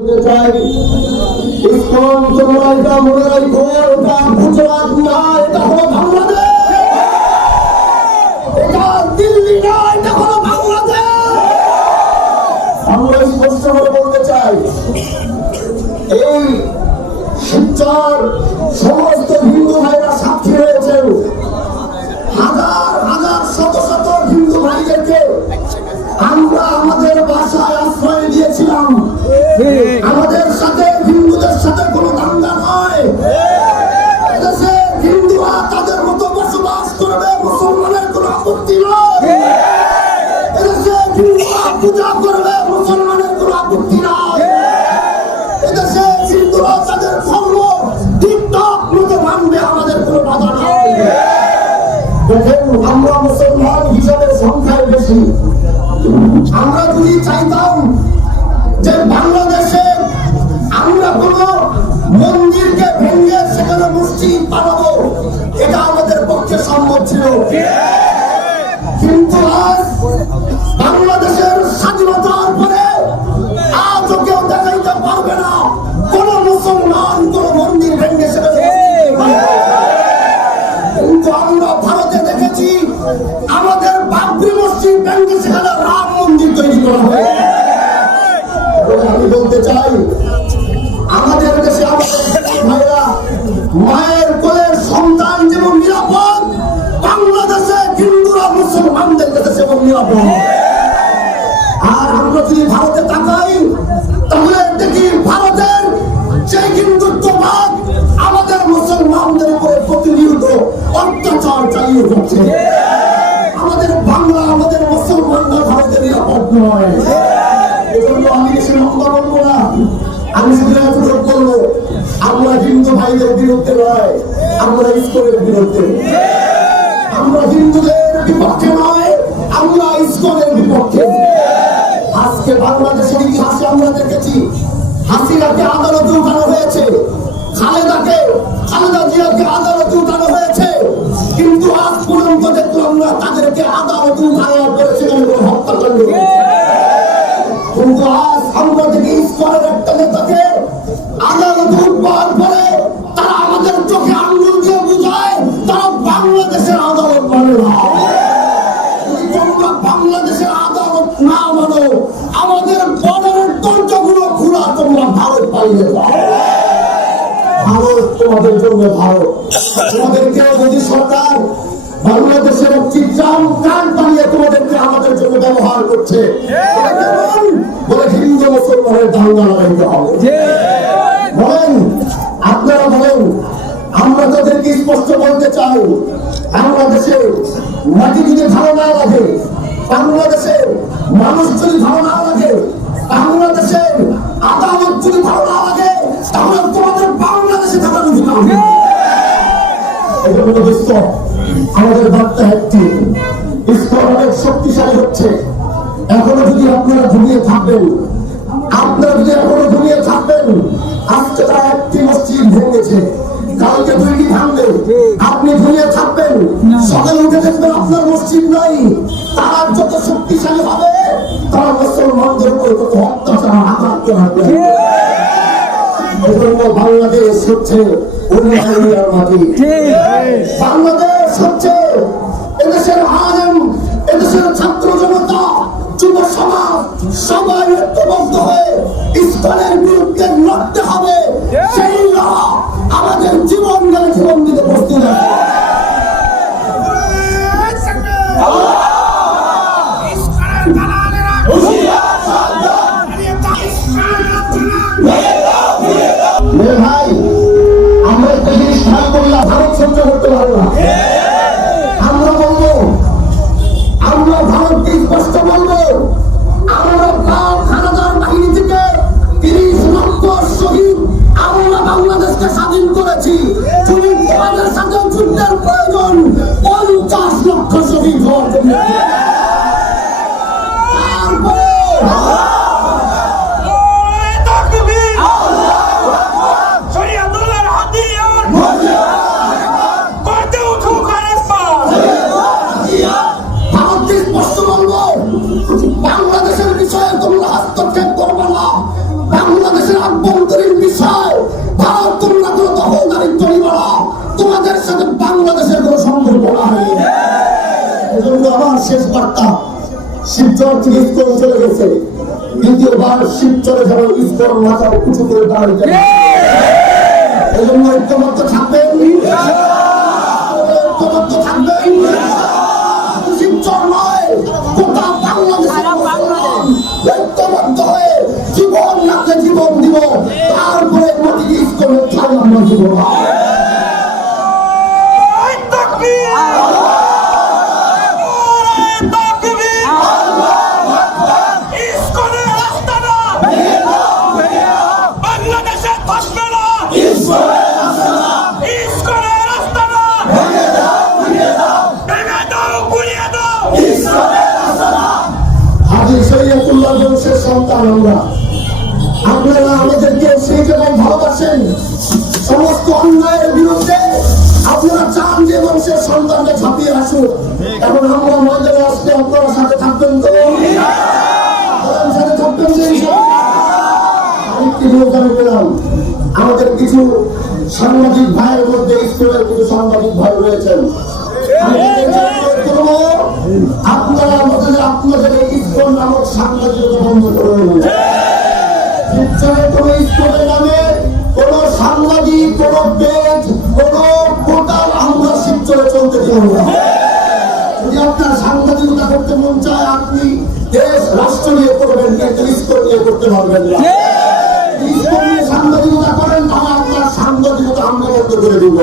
ISKCON চন্দ্রাইটা মনে রাখো, এটা গুজরাট না, এটা হলো বাংলাদেশ। এটা দিল্লি না, এটা হলো বাংলাদেশ। আমরা স্পষ্ট করে বলতে চাই, এই শিবচর সমস্ত হিন্দু ভাইরা সাক্ষী রয়েছেন। হাজার হাজার শত শত হিন্দু ভাইদেরকে আমরা আমাদের বাসায় আশ্রয় দিয়েছিলাম। আমাদের সাথে হিন্দুদের সাথে কোনো দাঙ্গা নয়। এদেশে হিন্দুরা তাদের মতো বসবাস করবে, মুসলমানের কোনো আপত্তি নয়। এদেশে হিন্দুরা পূজা করবে, মুসলমানের কোনো আপত্তি নয়। এদেশে হিন্দুরা তাদের ধর্ম ঠিকঠাক মতো মানবে, আমাদের কোনো বাধা নয়। দেখেন, আমরা মুসলমান হিসাবে সংখ্যায় বেশি। আমরা যদি চাইতাম যে বাংলাদেশে আমরা কোন মন্দিরকে ভেঙে সেখানে মসজিদ বানাবো, এটা আমাদের পক্ষে সম্ভব ছিল। কিন্তু আজ বাংলাদেশের স্বাধীনতার পরে আজও কেউ দেখাইতে পারবে না কোন মুসলমান কোন মন্দির ভেঙে সেখানে। কিন্তু আমরা ভারতে দেখেছি আমাদের বাবরি মসজিদ ভেঙে সেখানে রাম মন্দির তৈরি করা হয়। আমি বলতে চাই, আমাদের দেশে ভাইরা মায়ের কোলের সন্তান যেমন নিরাপদ, বাংলাদেশে হিন্দুরা মুসলমানদের কাছে সেমন নিরাপদ। আর আমরা যদি ভারতে তাকাই, তাহলে দেখি ভারতের যে হিন্দুত্ববাদ আমাদের মুসলমানদের উপরে প্রতিনিয়ত অত্যাচার চালিয়ে যাচ্ছে। আমাদের বাংলা, আমাদের মুসলমানরা ভারতের নিরাপদ নয়। আমি বেশি লম্বা বলবো না, আমি শুধু এতটুকু বলবো, আমরা হিন্দু ভাইদের বিরুদ্ধে নয়, আমরা ইসকনের বিরুদ্ধে। আমরা হিন্দুদের বিপক্ষে নয়, আমরা ইসকনের বিপক্ষে। আজকে বাংলাদেশের ইতিহাসে আমরা দেখেছি, হাসিনাকে আদালতে উঠানো হয়েছে, খালেদা জিয়াকে আদালতে উঠানো হয়েছে, কিন্তু আজ পর্যন্ত দেখলাম না তাদেরকে আদালতে উঠানোর পরে সেখানে কোনো হত্যাকাণ্ড হয়েছে। কিন্তু আজ আমরা দেখি ইসকনের একটা নেতাকে আদালতে উঠবার পরে তারা আমাদের চোখে আঙ্গুল দিয়ে বুঝায় তারা বাংলাদেশের আদালত মানে না। তোমরা বাংলাদেশের আদালত না মানো, আমাদের বর্ডারের দরজাগুলো খোলা, তোমরা ভারত পালিয়ে যাও। ভারত তোমাদের জন্য ভারত। তোমাদেরকে যদি সরকার বাংলাদেশের একটি গ্রাম প্রাণ পালিয়ে তোমাদেরকে আমাদের জন্য ব্যবহার করছে, বলে হিন্দু মুসলমানের দাঙ্গা লাগাইতে হবে। বলেন, আপনারা বলেন, আমরা তাদেরকে স্পষ্ট বলতে চাই, বাংলাদেশে মাটি যদি ভালো না লাগে, বাংলাদেশের মানুষ যদি ভালো না লাগে, বাংলাদেশের আদালত যদি ভালো না লাগে, তাহলে তোমাদের বাংলাদেশে থাকার অধিকার নেই। আমাদের বার্তা একটি, ইসকন অনেক শক্তিশালী হচ্ছে। এখনো যদি আপনারা ঘুমিয়ে থাকবেন, আজকে তারা একটি মসজিদ ভেঙেছে, কালকে দুইটি ভাঙবে, আপনি ঘুমিয়ে থাকবেন, সকালে উঠে দেখবেন আপনার মসজিদ নাই। তারা যত শক্তিশালী হবে, তারা মুসলমানদের উপর তত অত্যাচার আঘাত করবে। বাংলাদেশ হচ্ছে উন্নয়নের মাটি, বাংলাদেশ হচ্ছে এদেশের আলেম, এদেশের ছাত্র জনতা, যুব সমাজ সবাই ঐক্যবদ্ধ হয়ে ইসকনের বিরুদ্ধে লড়তে হবে। সেই লড়া আমাদের জীবন গেলে জীবন দিতে প্রস্তুত আছে। ভাই, আমরা একটা জিনিস খেয়াল করলাম, ভারত সহ্য করতে পারবো না। আমরা বলবো, আমরা ভারতকে স্পষ্ট বলবো, আমরা খালেদার বাহিনী থেকে 30 লক্ষ শহীদ আমরা বাংলাদেশকে স্বাধীন করেছি। যদি তোমাদের সাথে যুদ্ধের প্রয়োজন, 50 লক্ষ শহীদ হওয়ার জন্য। ভাই, আভ্যন্তরীণ বিষয়। ভারত তোমরা কোনো দখলদারিত্ব নিবা না, তোমাদের সাথে বাংলাদেশের কোনো সম্পর্ক নাই। এজন্য আমার শেষ বার্তা, শিবচর থেকে ইস্কন চলে গেছে, দ্বিতীয়বার শিবচরে যেন ইস্কন মাথা উঁচু করে দাঁড়াইতে। এজন্য ঐক্যবদ্ধ থাকবেন, ঐক্যবদ্ধ থাকবেন। শিবচর নয়, গোটা বাংলাদেশের মুসলমান ঐক্যবদ্ধ হয়ে জীবন রাখলে জীবন দিব, তারপরে মাটির ইস্কনের ঠাই আমরা দিব না। সন্তান আমরা, আপনারা আমাদেরকে সেই জায়গায় ভালোবাসেন। সমস্ত অন্যায়ের বিরুদ্ধে আপনারা চান যে বংশের সন্তানকে ছাপিয়ে আসুন। এখন আমরা ময়দানে আসলে আপনারা সাথে থাকবেন তো? সাথে থাকবেন যে আরেকটি নিয়োগ আমি পেলাম, আমাদের কিছু সাংবাদিক ভাইয়ের মধ্যে স্কুলের কিছু সাংবাদিক ভাই রয়েছেন। আপনারা আমাদের আপনাদের ইস্কন নামক সাংবাদিকতা বন্ধ করুন। শিবচরে কোন ইস্কনের নামে কোন সাংবাদিক, কোন পেজ, কোন পোর্টাল আমরা শিবচরে চলতে দেব না। যদি আপনার সাংবাদিকতা করতে মন চায়, আপনি দেশ রাষ্ট্র নিয়ে করবেন, কিন্তু ইস্কন নিয়ে করতে পারবেন না। ইস্কন নিয়ে সাংবাদিকতা করেন, তাহলে আপনার সাংবাদিকতা আমরা বন্ধ করে দিব।